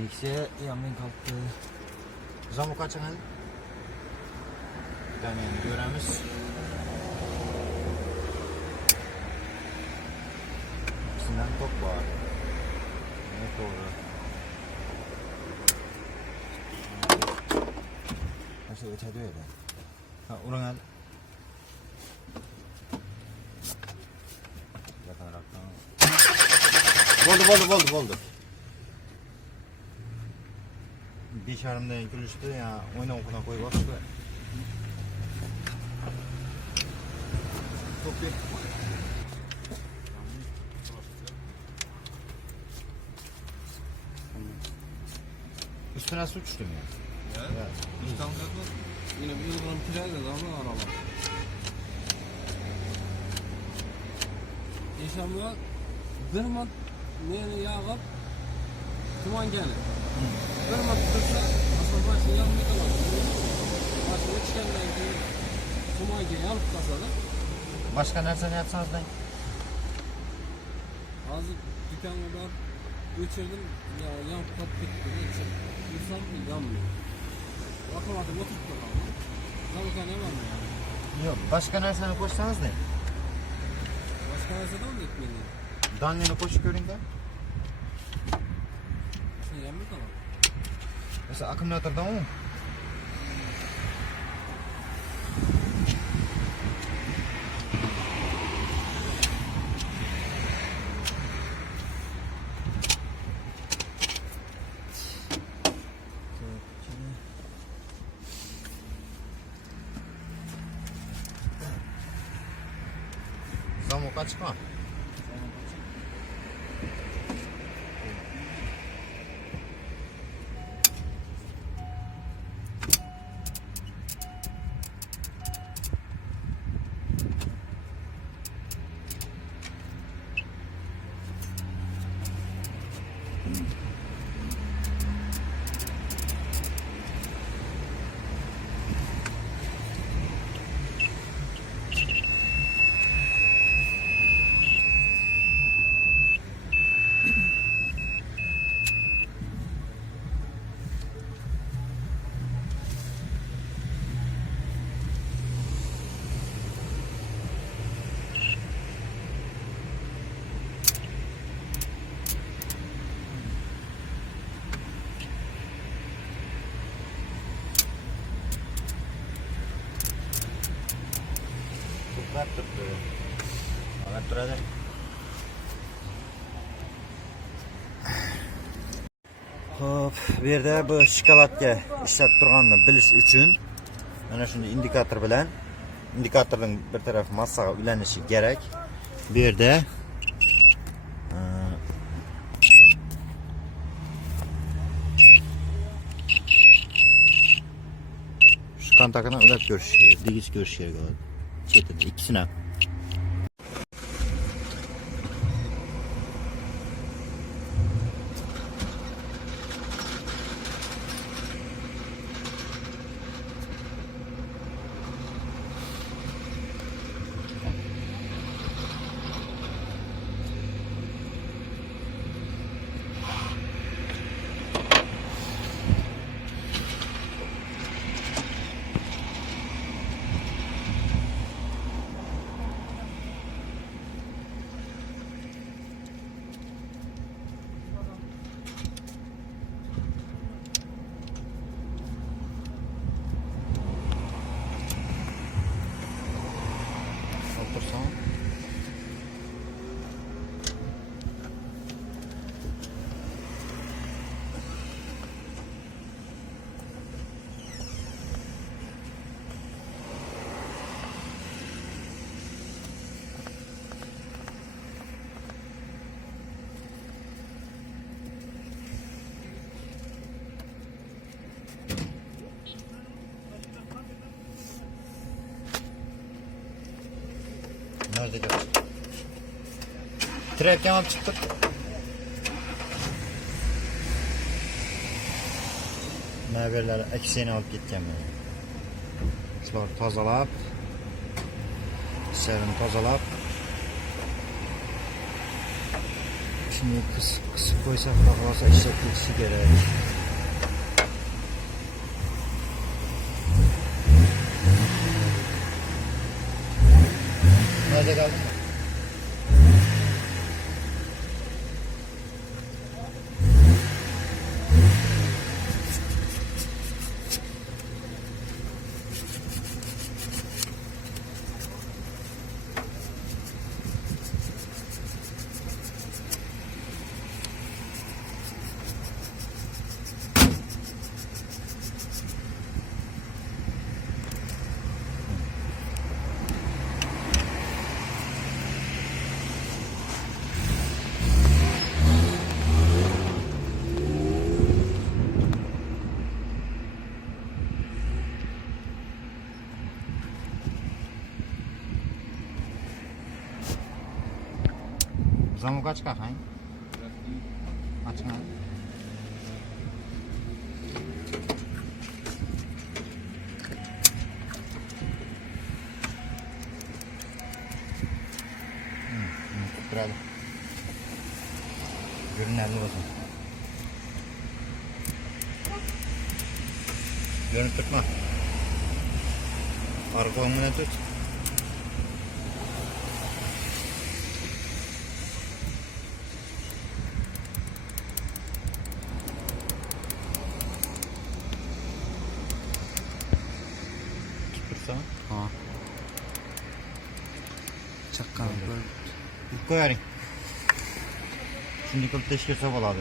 Nexia yandan kalktı. Zamok açın. Bir tane göremiz. İkisinden top var. Ne doğru. Nasıl ötedi öyle. Ha, ulan al. Boldu. Bir şarımda gülüştü ya, oyna okuna koy başka. Topi. Üstüne su uçtum ya. Ya. İstanbul'da yine bir yıldan kirayla da ama araba. İnşallah bir mat neyini yağıp tuman gelir. Bir mat tutsa aslında başı yanmıyor da başına çıkandan keyin tuman gelip kasada. Başka nerseni yapsanız da. Hazır dükkanı var göçürdüm ya yanıp gitti. İnsan yanmıyor. Bakamadım oturttu ama. Zaten ne var mı yani? Yok, başka nerseni koşsanız da. Başka nereden mi etmeli? Danlini koşu görün de. Sen yanmıyor da var. Mesela akümülatörden o. Zamok açık mı? Tuklar tuttu. Alat duradi. Hop, bu yerda bu shokoladga ishlab turganini bilish uchun mana shunday indikator bilan indikatorning bir tarafı massaga ulanishi kerak. Bu yerda şu kontaktini ulab ko'rish kerak, digis ko'rish kerak bo'ladi. Chetida ikkisini ham. Otursam. Nerede gör? Trepken alıp çıktık. Merverler eksiğini alıp gitken beni. Şular tozalap. İçerini tozalap. Şimdi kısık koysak da olsa işletmesi gerek. Nerede kaldın mı? Zamok aç kakayın. Açma. Tutturalım. Görünürlü olsun. Görünüp tutma. Arka önüne tut. Tuttursa. Ha. Çakkal böyle. İlk koyarım. Şimdi kılıp teşkilse oladı.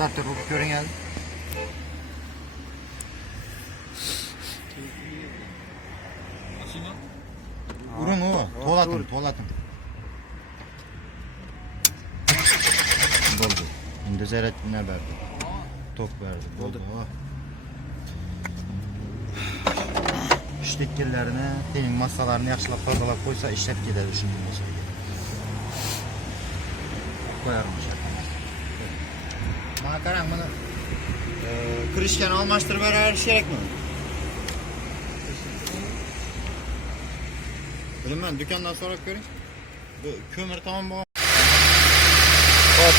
Starter bu körün geldi. Urun o. Tolatın. Doldu. Şimdi Zeyrettin'e verdi. Top verdi. Doldu. İşte bekirlerini, teyin massalarını yaxshilab tozalab qo'ysa ishlab ketadi shunday mashaga. Qo'yarim o'sha. Mana qarang, mana kirishgani almashtirib berish kerakmi? Bilmayman, do'kondan so'rab ko'ring. Bu ko'mir tamom bo'lgan. Hop.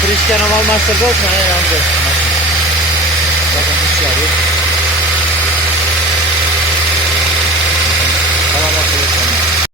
Kirishgani almashtirdik, mana endi. Bakın ishlari.